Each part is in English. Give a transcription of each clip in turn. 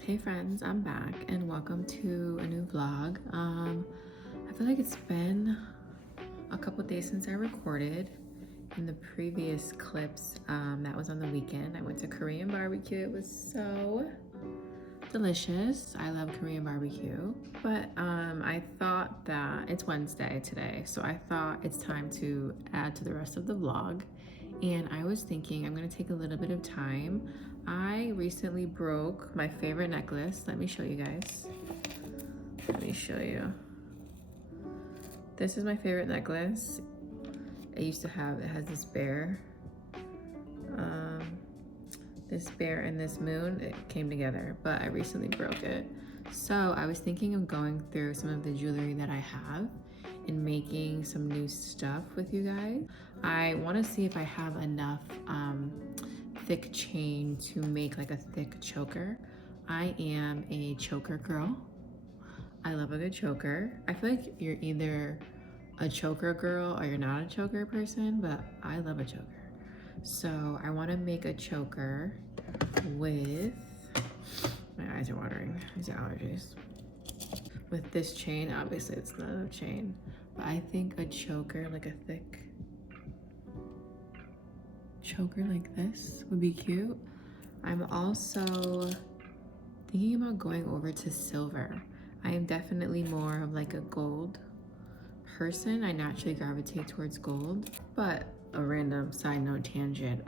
Hey friends, I'm back and welcome to a new vlog. I feel like it's been a couple days since I recorded. In the previous clips, that was on the weekend. I went to Korean barbecue. It was so delicious. I love Korean barbecue. But I thought that it's Wednesday today, so I thought it's time to add to the rest of the vlog. And I was thinking I'm gonna take a little bit of time. I recently broke my favorite necklace. Let me show you guys. Let me show you. This is my favorite necklace. It has this bear. This bear and this moon, it came together, but I recently broke it. So I was thinking of going through some of the jewelry that I have and making some new stuff with you guys. I wanna see if I have enough thick chain to make like a thick choker. I am a choker girl. I love a good choker. I feel like you're either a choker girl or you're not a choker person, but I love a choker. So I want to make a choker with, my eyes are watering, these are allergies. With this chain, obviously it's not a chain, but I think a choker, like a thick choker like this would be cute. I'm also thinking about going over to silver. I am definitely more of like a gold person. I naturally gravitate towards gold. But a random side note tangent,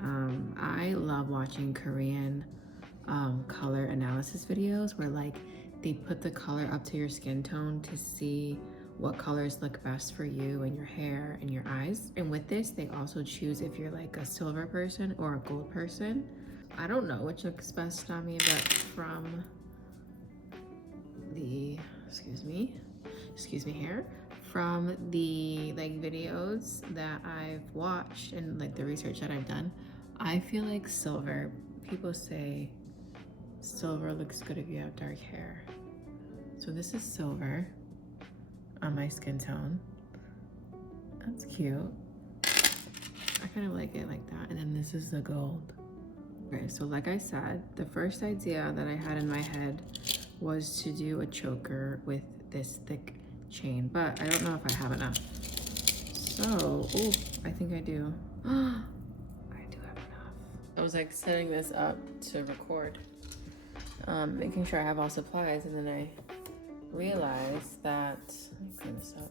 I love watching Korean color analysis videos where like they put the color up to your skin tone to see what colors look best for you and your hair and your eyes. And with this, they also choose if you're like a silver person or a gold person. I don't know which looks best on me, but from the, excuse me here, from the like videos that I've watched and like the research that I've done, I feel like silver, people say silver looks good if you have dark hair. So this is silver on my skin tone. That's cute. I kind of like it like that. And then this is the gold. Okay, so like I said, the first idea that I had in my head was to do a choker with this thick chain, but I don't know if I have enough. So, oh, I think I do. I do have enough. I was like setting this up to record, making sure I have all supplies, and then I realized that, let me clean this up.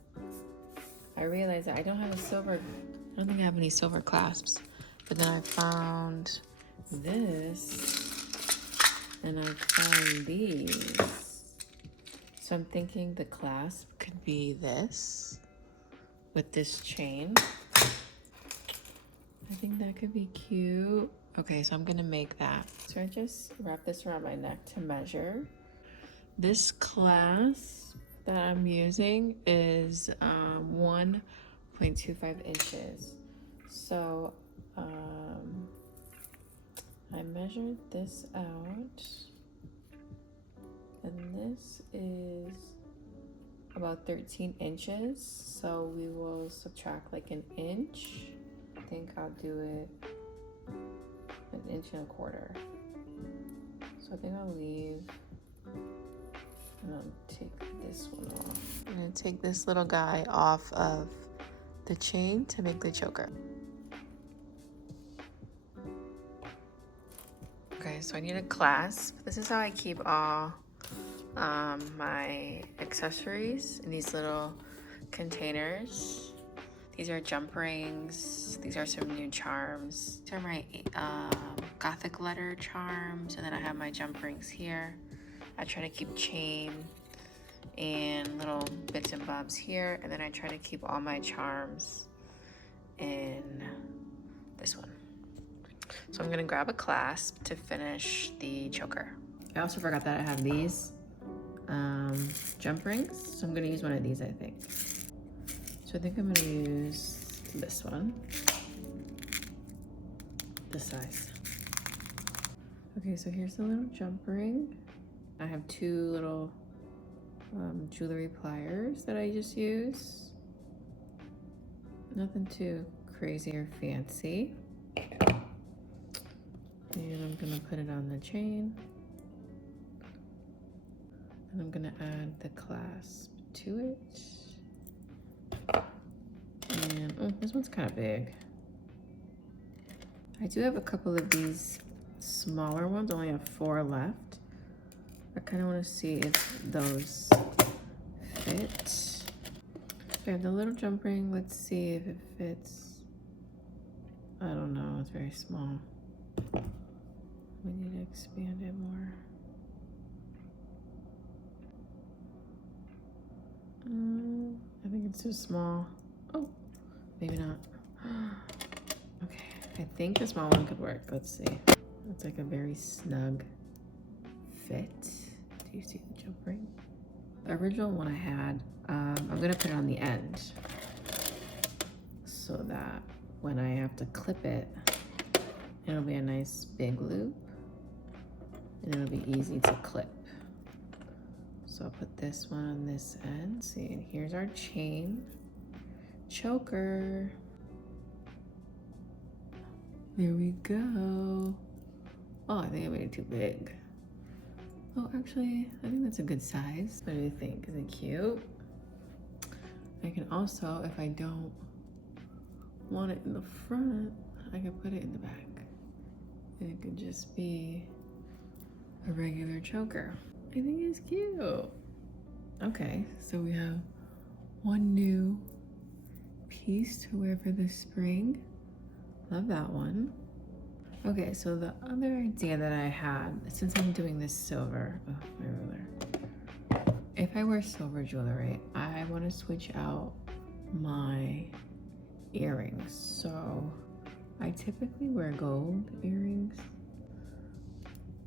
I realized that I don't have a silver, I don't think I have any silver clasps, but then I found this, and I found these. So I'm thinking the clasp could be this with this chain. I think that could be cute. Okay, so I'm gonna make that. So I just wrap this around my neck to measure. This clasp that I'm using is 1.25 inches. So I measured this out, and this is about 13 inches. So we will subtract like an inch. I think I'll do it 1.25 inches. So I think I'll leave, and I'll take this one off. I'm gonna take this little guy off of the chain to make the choker. Okay, so I need a clasp. This is how I keep all my accessories in these little containers. These are jump rings. These are some new charms. These are my Gothic letter charms, and then I have my jump rings here. I try to keep chain and little bits and bobs here. And then I try to keep all my charms in this one. So I'm gonna grab a clasp to finish the choker. I also forgot that I have these jump rings. So I'm gonna use one of these, I think. So I think I'm gonna use this one, this size. Okay, so here's the little jump ring. I have two little jewelry pliers that I just use. Nothing too crazy or fancy. And I'm gonna put it on the chain. And I'm gonna add the clasp to it. And oh, this one's kind of big. I do have a couple of these smaller ones, only have 4 left. I kind of want to see if those fit. So I have the little jump ring. Let's see if it fits. I don't know, it's very small. We need to expand it more. I think it's too small. Oh, maybe not. Okay, I think the small one could work. Let's see. It's like a very snug fit. Do you see the jump ring? The original one I had, I'm gonna put it on the end so that when I have to clip it, it'll be a nice big loop and it'll be easy to clip. So I'll put this one on this end. See, and here's our chain choker. There we go. Oh, I think I made it too big. Oh, actually, I think that's a good size. What do you think? Is it cute? I can also, if I don't want it in the front, I can put it in the back. And it could just be a regular choker. I think it's cute. Okay, so we have one new piece to wear for the spring. Love that one. Okay, so the other idea that I had, since I'm doing this silver, oh, my ruler. If I wear silver jewelry, I want to switch out my earrings. So I typically wear gold earrings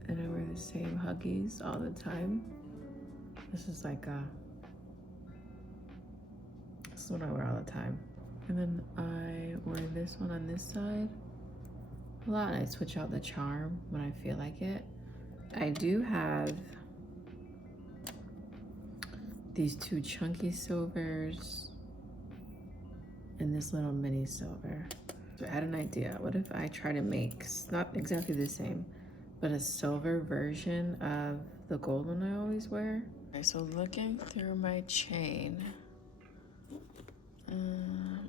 and I wear the same huggies all the time. This is what I wear all the time. And then I wear this one on this side a lot, and I switch out the charm when I feel like it. I do have these 2 chunky silvers and this little mini silver. So I had an idea. What if I try to make, not exactly the same, but a silver version of the gold one I always wear? Okay, so looking through my chain,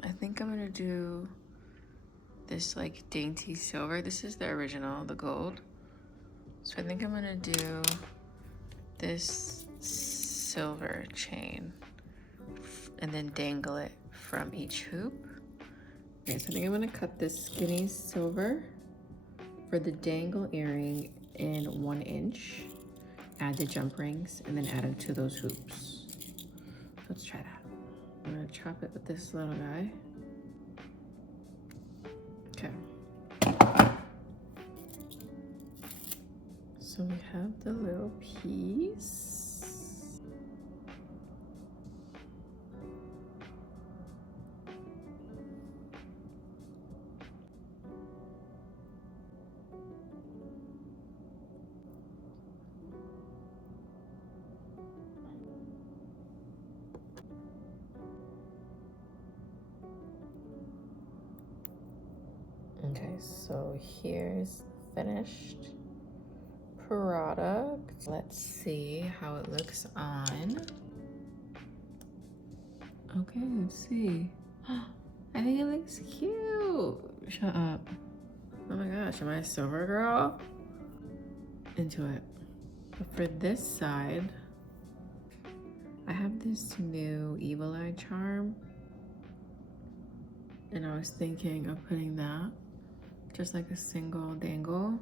I think I'm gonna do this like dainty silver. This is the original, the gold. So I think I'm gonna do this silver chain and then dangle it from each hoop. Okay, so I think I'm gonna cut this skinny silver for the dangle earring in 1 inch, add the jump rings, and then add them to those hoops. Let's try that. I'm gonna chop it with this little guy. Okay. So we have the little piece. Okay, so here's the finished product. Let's see how it looks on. Okay, let's see. I think it looks cute. Shut up. Oh my gosh, am I a silver girl? Into it. But for this side, I have this new evil eye charm. And I was thinking of putting that, just like a single dangle.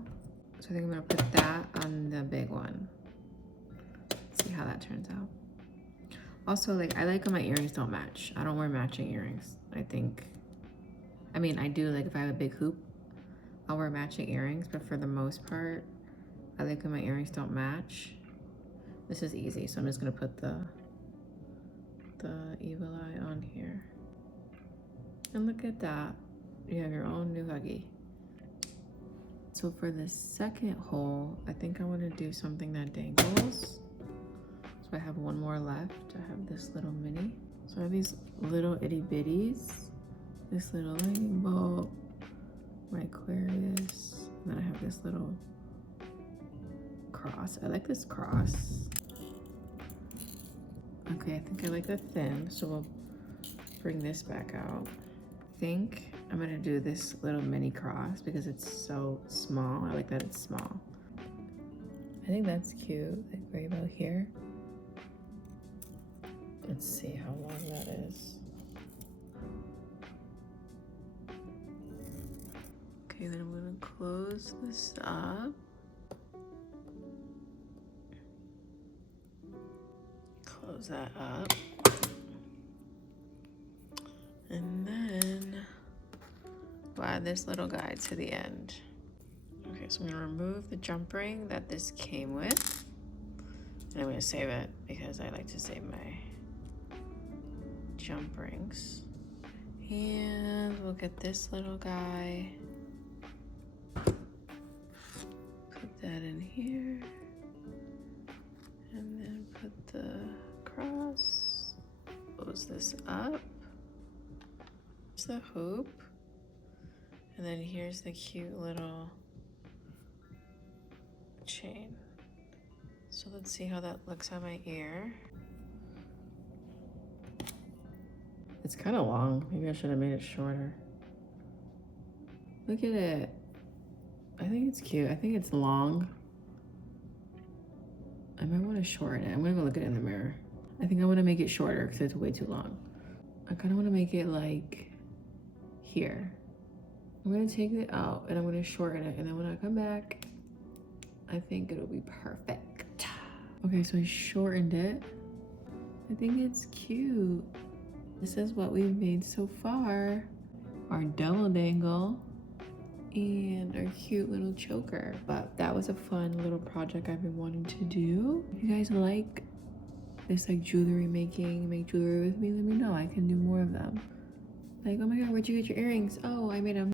So I think I'm gonna put that on the big one. See how that turns out. Also, like, I like when my earrings don't match. I don't wear matching earrings. I mean, I do, like, if I have a big hoop, I'll wear matching earrings, but for the most part, I like when my earrings don't match. This is easy, so I'm just gonna put the evil eye on here. And look at that. You have your own new Huggy. So for the second hole, I think I want to do something that dangles. So I have one more left. I have this little mini. So I have these little itty bitties. This little lightning bolt, my Aquarius, and then I have this little cross. I like this cross. Okay, I think I like the thin, so we'll bring this back out. I think I'm gonna do this little mini cross because it's so small. I like that it's small. I think that's cute, like right about here. Let's see how long that is. Okay, then I'm gonna close this up. Close that up. And then we'll add this little guy to the end. Okay, so I'm gonna remove the jump ring that this came with. And I'm gonna save it because I like to save my jump rings. And we'll get this little guy. Put that in here. And then put the cross. Close this up. Here's the hoop. And then here's the cute little chain. So let's see how that looks on my ear. It's kind of long. Maybe I should have made it shorter. Look at it. I think it's cute. I think it's long. I might want to shorten it. I'm gonna go look at it in the mirror. I think I want to make it shorter because it's way too long. I kind of want to make it like here. I'm gonna take it out and I'm gonna shorten it, and then when I come back, I think it'll be perfect. Okay, so I shortened it. I think it's cute. This is what we've made so far. Our double dangle and our cute little choker. But that was a fun little project I've been wanting to do. If you guys like this like jewelry making, make jewelry with me, let me know. I can do more of them. Like, oh my god, where'd you get your earrings? Oh, I made them.